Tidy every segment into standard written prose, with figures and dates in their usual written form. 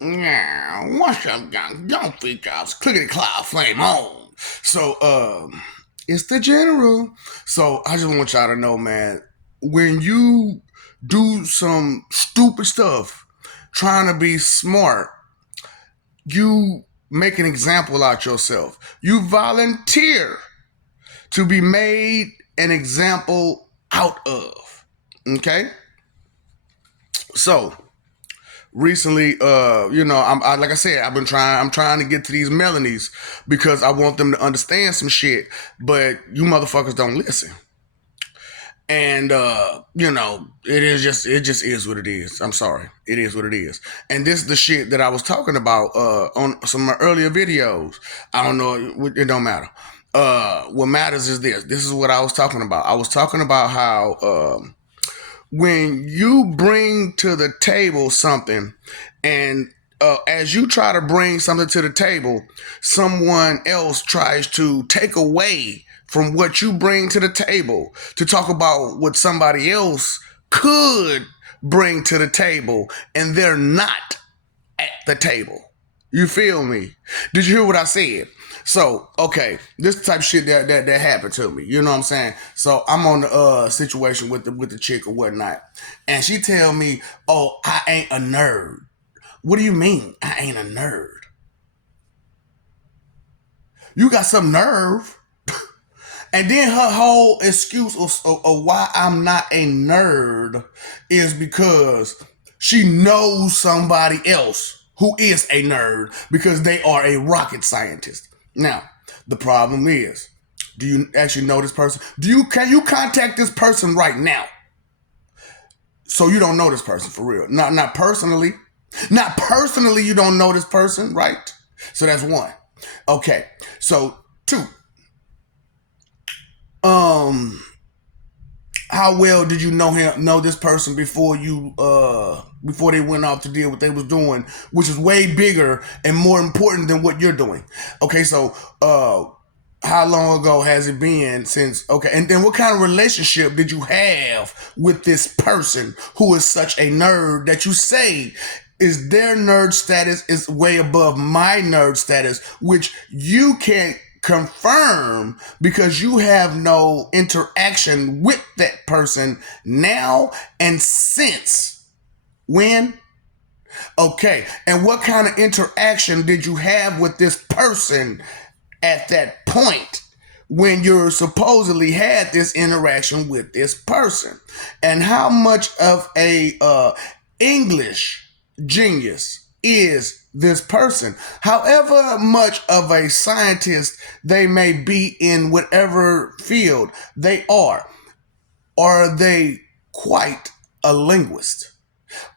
Yeah, what's up, gang? Don't freak out. Clickety cloud flame on. So, it's the general. So I just want y'all to know, man, when you do some stupid stuff, trying to be smart, you make an example out yourself. You volunteer to be made an example out of. Okay? So recently, like I said, I'm trying to get to these Melanies because I want them to understand some shit, but you motherfuckers don't listen. And it just is what it is. I'm sorry. It is what it is. And this is the shit that I was talking about on some of my earlier videos. I don't know, it don't matter. What matters is this. This is what I was talking about. I was talking about how when you bring to the table something and as you try to bring something to the table, someone else tries to take away from what you bring to the table to talk about what somebody else could bring to the table, and they're not at the table. You feel me? Did you hear what I said? So, okay, this type of shit that happened to me. You know what I'm saying? So I'm on the situation with the chick or whatnot, and she tell me, "Oh, I ain't a nerd." What do you mean I ain't a nerd? You got some nerve. And then her whole excuse of why I'm not a nerd is because she knows somebody else who is a nerd because they are a rocket scientist. Now, the problem is, do you actually know this person? Can you contact this person right now? So you don't know this person for real. Not personally. Not personally, you don't know this person, right? So that's one. Okay. So two. Um how well did you know this person before before they went off to deal with what they was doing, which is way bigger and more important than what you're doing. Okay, so how long ago has it been since, okay, and then what kind of relationship did you have with this person who is such a nerd that you say is their nerd status is way above my nerd status, which you can't confirm because you have no interaction with that person now and since when? Okay, and what kind of interaction did you have with this person at that point when you supposedly had this interaction with this person? And how much of a English genius is this person? However much of a scientist they may be in whatever field they are they quite a linguist?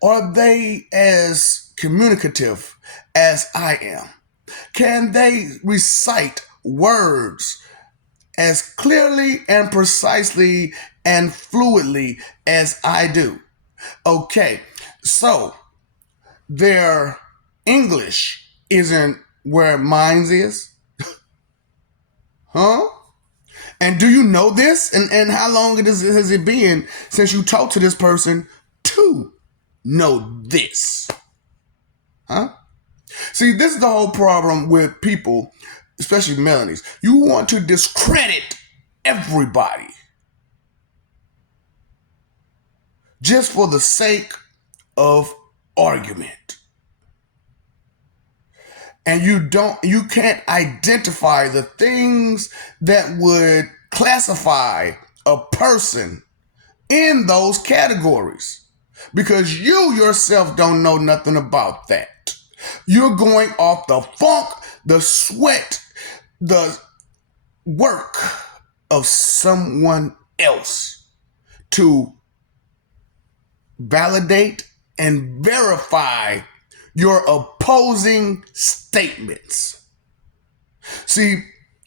Are they as communicative as I am? Can they recite words as clearly and precisely and fluidly as I do? Okay, so their English isn't where mine is? Huh? And do you know this? And how long has it been since you talked to this person to know this? Huh? See, this is the whole problem with people, especially Melanies. You want to discredit everybody just for the sake of argument. And you can't identify the things that would classify a person in those categories because you yourself don't know nothing about that. You're going off the funk, the sweat, the work of someone else to validate and verify your opposing statements. See,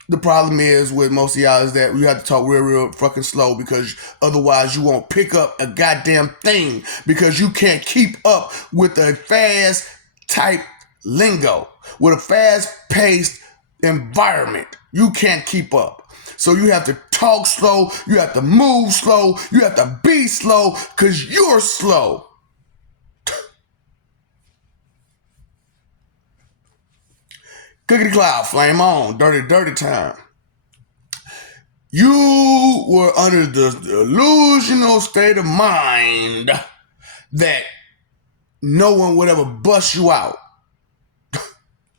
the problem is with most of y'all is that you have to talk real fucking slow because otherwise you won't pick up a goddamn thing because you can't keep up with a fast type lingo, with a fast paced environment. You can't keep up. So you have to talk slow, you have to move slow, you have to be slow because you're slow. Cookie cloud, flame on, dirty, dirty time. You were under the delusional state of mind that no one would ever bust you out.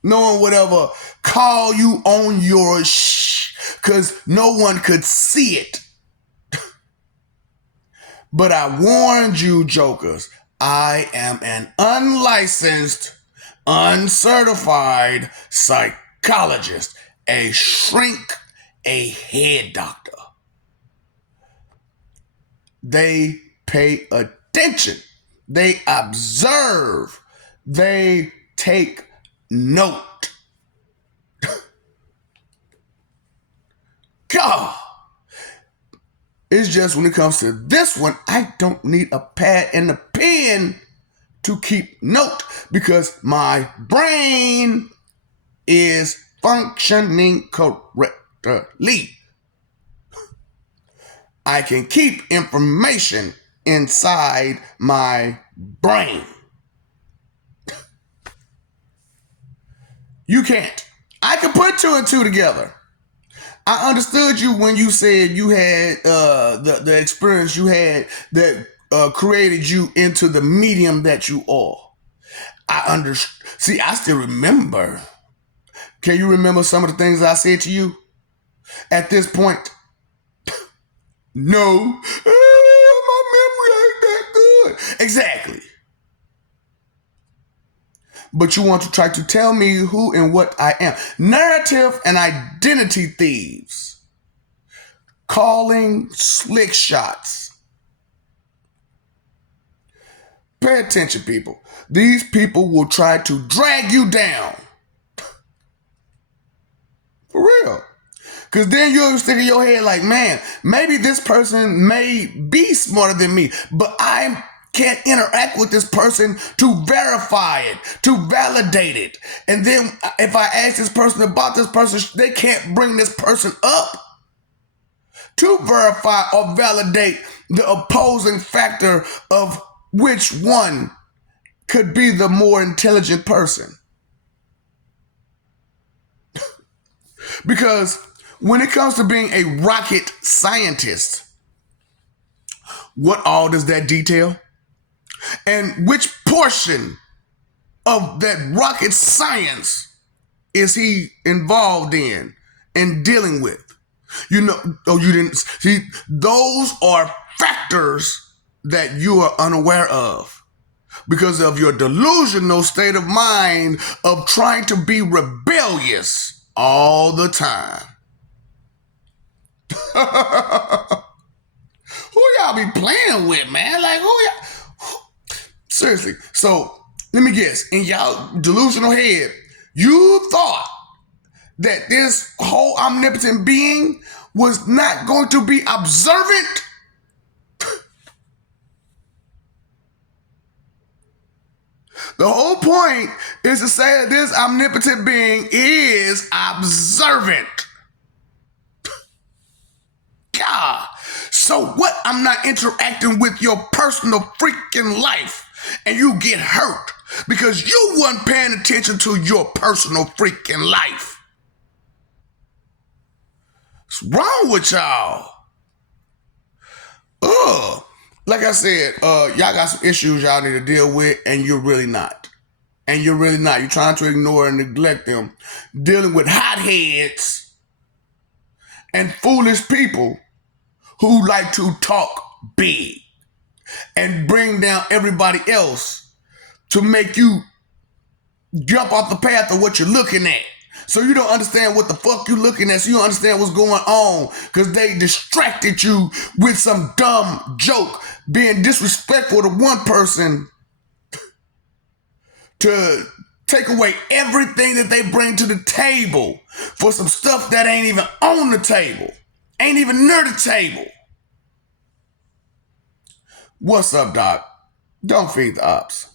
No one would ever call you on your because no one could see it. But I warned you, jokers, I am an unlicensed, uncertified psychologist, a shrink, a head doctor. They pay attention. They observe. They take note. God. It's just when it comes to this one, I don't need a pad and a pen to keep note because my brain is functioning correctly. I can keep information inside my brain. You can't. I can put two and two together. I understood you when you said you had the experience you had that created you into the medium that you are. See, I still remember. Can you remember some of the things I said to you at this point? No. My memory ain't that good. Exactly. But you want to try to tell me who and what I am. Narrative and identity thieves. Calling slick shots. Pay attention, people. These people will try to drag you down. For real. Because then you'll stick in your head like, man, maybe this person may be smarter than me, but I can't interact with this person to verify it, to validate it. And then if I ask this person about this person, they can't bring this person up to verify or validate the opposing factor of which one could be the more intelligent person. Because when it comes to being a rocket scientist, what all does that detail? And which portion of that rocket science is he involved in and dealing with? You didn't see, those are factors that you are unaware of because of your delusional state of mind of trying to be rebellious all the time. Who y'all be playing with, man? Like, who y'all? Seriously. So, let me guess. In y'all delusional head, you thought that this whole omnipotent being was not going to be observant? The whole point is to say that this omnipotent being is observant. God. So what? I'm not interacting with your personal freaking life and you get hurt because you weren't paying attention to your personal freaking life. What's wrong with y'all? Like I said, y'all got some issues y'all need to deal with, and you're really not. And you're really not. You're trying to ignore and neglect them. Dealing with hotheads and foolish people who like to talk big and bring down everybody else to make you jump off the path of what you're looking at. So you don't understand what the fuck you're looking at. So you don't understand what's going on because they distracted you with some dumb joke, being disrespectful to one person to take away everything that they bring to the table for some stuff that ain't even on the table, ain't even near the table. What's up, Doc? Don't feed the ops.